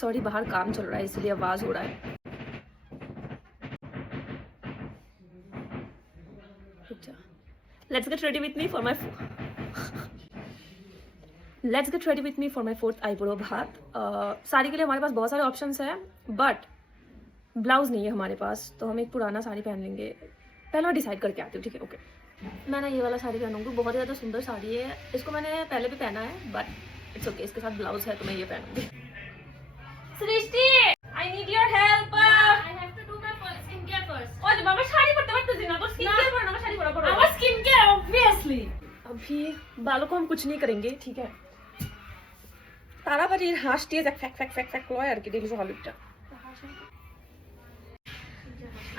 sorry बाहर काम चल रहा है इसलिए आवाज़ हो रहा है Let's get ready with me for my let's get ready with me for my fourth eyebrow भात साड़ी के लिए हमारे पास बहुत सारे ऑप्शन है बट ब्लाउज नहीं है हमारे पास तो हम एक पुराना साड़ी पहन लेंगे पहले मैं डिसाइड करके आती हूँ ठीक है ओके मैं ना ये वाला साड़ी पहनूंगी बहुत ही ज़्यादा सुंदर साड़ी है इसको मैंने पहले भी पहना है बट इट्स ओके इसके साथ ब्लाउज है तो मैं ये पहनूंगी সৃষ্টি আই নিড ইওর হেল্প আমার बालों को हम कुछ नहीं करेंगे ठीक है তাড়াতাড়ি হাসটি এক ফ্যাক ফ্যাক ফ্যাক ফ্যাক লয় আর কি ডেলিভারি হলিকটা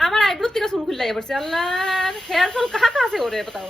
আমার আইব্রো থেকে শুরু খুললাই পড়ছে আল্লাহ হেয়ার ফল কাহা কাহা ওরে बताओ